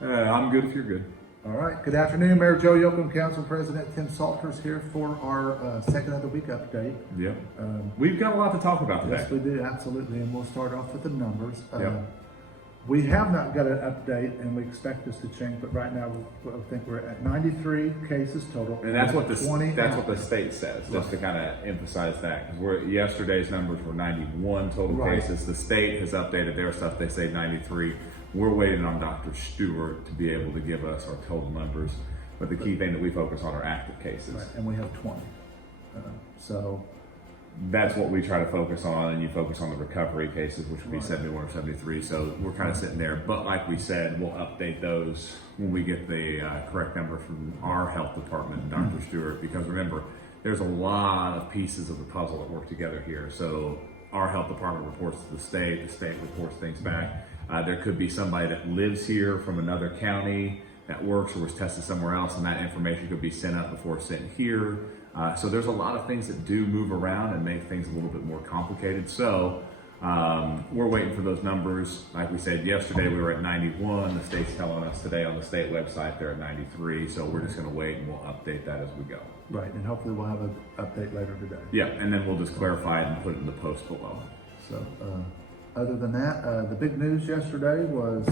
I'm good if you're good. All right. Good afternoon, Mayor Joe Yocum, Council President Tim Salters here for our second of the week update. Yep. We've got a lot to talk about today. Yes, we do, absolutely. And we'll start off with the numbers. Yep. We have not got an update, and we expect this to change, but right now I think we're at 93 cases total. And that's what the 20 what the state says, just to kind of emphasize that, because yesterday's numbers were 91 total Right. cases. The state has updated their stuff; they say 93. We're waiting on Dr. Stewart to be able to give us our total numbers. But the key thing that we focus on are active cases. Right, and we have 20. So That's what we try to focus on, and you focus on the recovery cases, which would be 71 or 73. So we're kind of sitting there. But like we said, we'll update those when we get the correct number from our health department and Dr. Stewart. Because remember, there's a lot of pieces of the puzzle that work together here. So our health department reports to the state reports things back. There could be somebody that lives here from another county that works or was tested somewhere else, and that information could be sent up before it's sent here. So there's a lot of things that do move around and make things a little bit more complicated. So we're waiting for those numbers. Like we said yesterday, we were at 91. The state's telling us today on the state website they're at 93. So we're just going to wait and we'll update that as we go. right, and hopefully we'll have an update later today. Yeah, and then we'll just clarify it and put it in the post below. So other than that, the big news yesterday was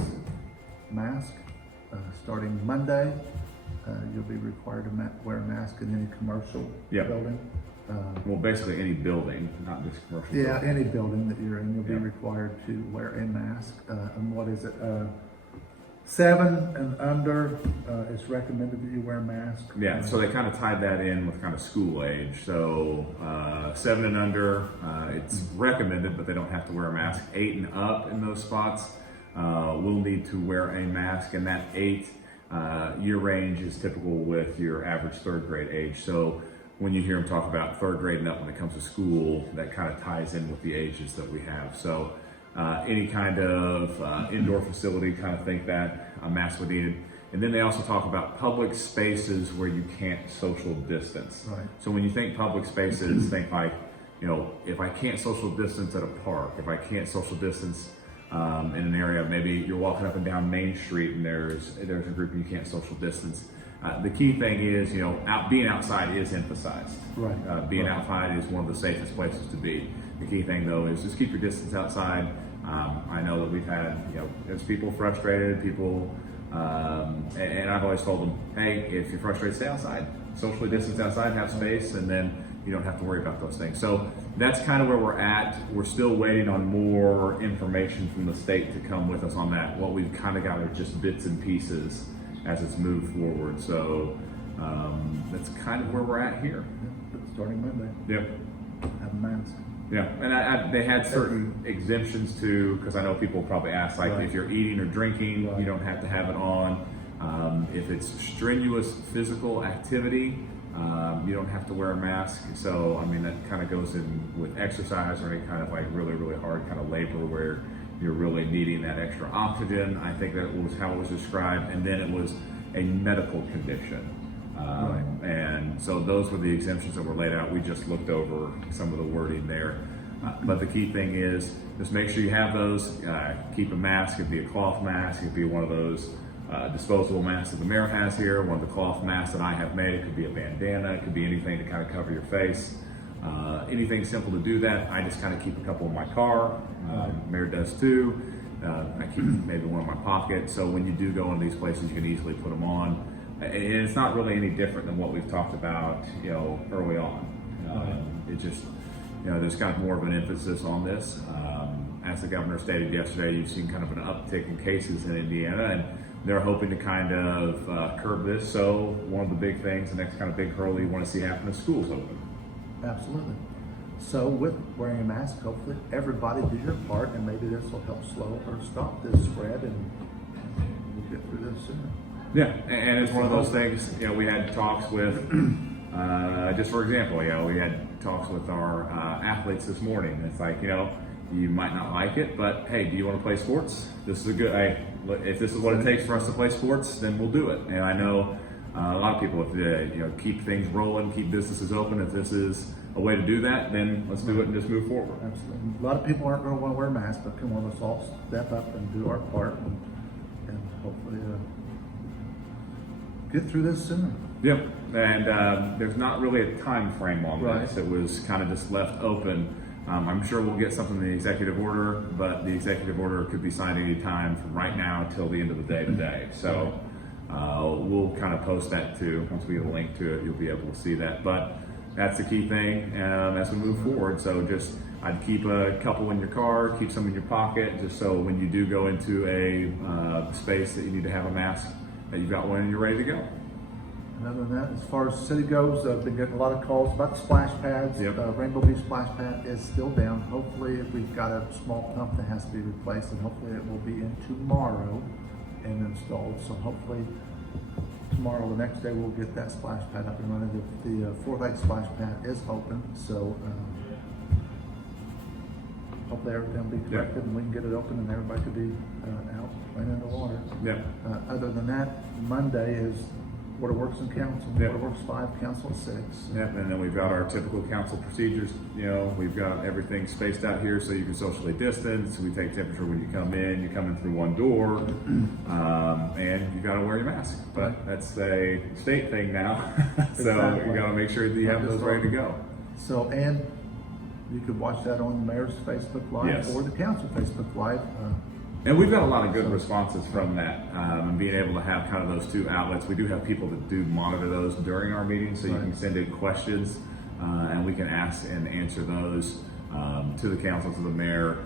mask. Starting Monday, you'll be required to wear a mask in any commercial Yep. building. Well, basically any building, not just commercial. Yeah, building. any building that you're in, you'll be Yep. required to wear a mask. And what is it? 7 and under, it's recommended that you wear a mask. Yeah, so they kind of tied that in with kind of school age. So 7 and under, it's recommended, but they don't have to wear a mask. 8 and up in those spots will need to wear a mask, and that 8 year range is typical with your average 3rd grade age. So when you hear them talk about 3rd grade and up when it comes to school, that kind of ties in with the ages that we have. So any kind of indoor facility, kind of think that a mask would be needed. And then they also talk about public spaces where you can't social distance. Right. So when you think public spaces, think like, if I can't social distance at a park, if I can't social distance in an area, maybe you're walking up and down Main Street and there's a group and you can't social distance. The key thing is, being outside is emphasized. Right. Being outside is one of the safest places to be. The key thing though is just keep your distance outside. I know that we've had, there's people frustrated, and I've always told them, hey, if you're frustrated, stay outside. Socially distance outside, have space, and then you don't have to worry about those things. So that's kind of where we're at. We're still waiting on more information from the state to come with us on that. What we've kind of got are just bits and pieces as it's moved forward. So that's kind of where we're at here. Starting Monday, Yep. have a mask. Yeah, and they had certain exemptions too, because I know people probably ask, like, Right. if you're eating or drinking, Right. you don't have to have it on. If it's strenuous physical activity, you don't have to wear a mask. So, I mean, that kind of goes in with exercise or any kind of like really, really hard kind of labor where you're really needing that extra oxygen. I think that was how it was described. And then it was a medical condition. And so those were the exemptions that were laid out. We just looked over some of the wording there. But the key thing is just make sure you have those. Keep a mask. It could be a cloth mask. It could be one of those disposable masks that the mayor has here. One of the cloth masks that I have made. It could be a bandana. It could be anything to kind of cover your face. Anything simple to do that. I just kind of keep a couple in my car. Mayor does too. I keep maybe one in my pocket. So when you do go into these places, you can easily put them on. And it's not really any different than what we've talked about, early on. It just, there's kind of more of an emphasis on this. As the governor stated yesterday, you've seen kind of an uptick in cases in Indiana, and they're hoping to kind of curb this. So one of the big things, the next kind of big hurdle you want to see happen is schools open. Absolutely. So with wearing a mask, hopefully everybody do your part, and maybe this will help slow or stop this spread, and we'll get through this sooner. Yeah, and it's one of those things, we had talks with, just for example, we had talks with our athletes this morning. It's like, you might not like it, but hey, do you want to play sports? This is a good, if this is what it takes for us to play sports, then we'll do it. And I know a lot of people, if they, keep things rolling, keep businesses open, if this is a way to do that, then let's do it and just move forward. Absolutely. A lot of people aren't going to want to wear masks, but come on, let's all step up and do our part and hopefully get through this sooner. Yep, and there's not really a time frame on Right. this. It was kind of just left open. I'm sure we'll get something in the executive order, but the executive order could be signed any time from right now till the end of the day today. So we'll kind of post that too. Once we get a link to it, you'll be able to see that. But that's the key thing as we move forward. So just I'd keep a couple in your car, keep some in your pocket, just so when you do go into a space that you need to have a mask, that you've got one and you're ready to go. And other than that, as far as city goes, I've been getting a lot of calls about the splash pads. Yep. Rainbow Beach splash pad is still down. Hopefully, we've got a small pump that has to be replaced, and hopefully it will be in tomorrow and installed. So hopefully tomorrow, the next day, we'll get that splash pad up and running. The Fort Lake splash pad is open, so hopefully everything will be corrected and we can get it open and everybody could be out playing in the water. Yeah. Other than that, Monday is Board of Works and Council. Yeah. Board of Works 5, Council 6. Yeah, and then we've got our typical council procedures. You know, we've got everything spaced out here so you can socially distance. We take temperature when you come in. You come in through one door, and you got to wear your mask. But that's a state thing now, so Exactly. you got to make sure that you have those ready to go. So, and you could watch that on the mayor's Facebook Live Yes. or the council Facebook Live. And we've got a lot of good responses from that, and being able to have kind of those two outlets. We do have people that do monitor those during our meetings, so you can send in questions, and we can ask and answer those to the council, to the mayor,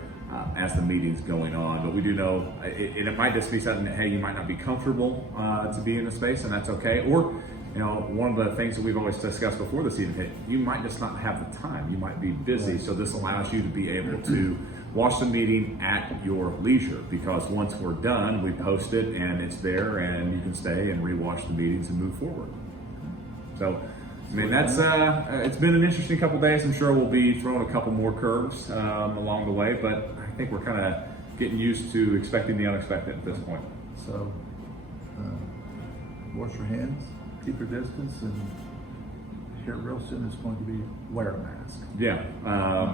as the meeting's going on. But we do know, it might just be something that, hey, you might not be comfortable to be in a space, and that's okay. Or, you know, one of the things that we've always discussed before this even hit, you might just not have the time. You might be busy, so this allows you to be able to watch the meeting at your leisure, because once we're done, we post it and it's there, and you can stay and rewatch the meetings and move forward. So, I mean, that's it's been an interesting couple days. I'm sure we'll be throwing a couple more curves along the way, but I think we're kind of getting used to expecting the unexpected at this point. So, wash your hands, keep your distance, and here real soon it's going to be wear a mask. Yeah.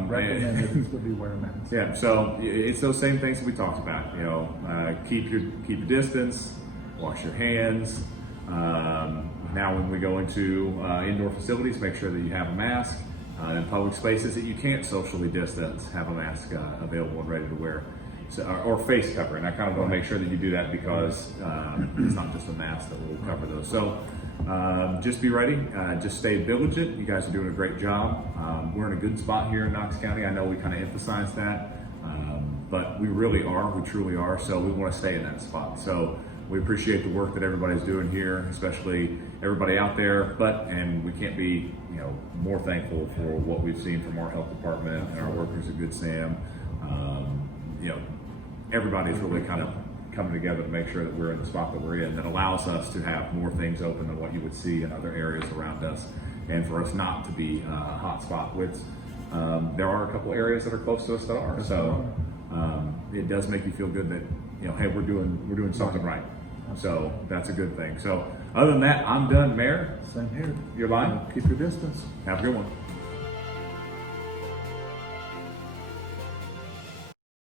Recommended it's going to be wear a mask. Yeah, so it's those same things that we talked about. You know, keep your distance, wash your hands. Now, when we go into indoor facilities, make sure that you have a mask. In public spaces that you can't socially distance, have a mask available and ready to wear, so, or face covering. I kind of want to make sure that you do that, because it's not just a mask that will cover those. So just be ready. Just stay vigilant. You guys are doing a great job. We're in a good spot here in Knox County. I know we kind of emphasize that, but we really are. We truly are. So we want to stay in that spot. So we appreciate the work that everybody's doing here, especially everybody out there. And we can't be, you know, more thankful for what we've seen from our health department and our workers at Good Sam. You know, everybody's really kind of coming together to make sure that we're in the spot that we're in, that allows us to have more things open than what you would see in other areas around us, and for us not to be a hot spot. Which there are a couple areas that are close to us that are. So it does make you feel good that, you know, hey, we're doing something right. So that's a good thing. So other than that, I'm done, Mayor. Same here. Your line. Keep your distance. Have a good one.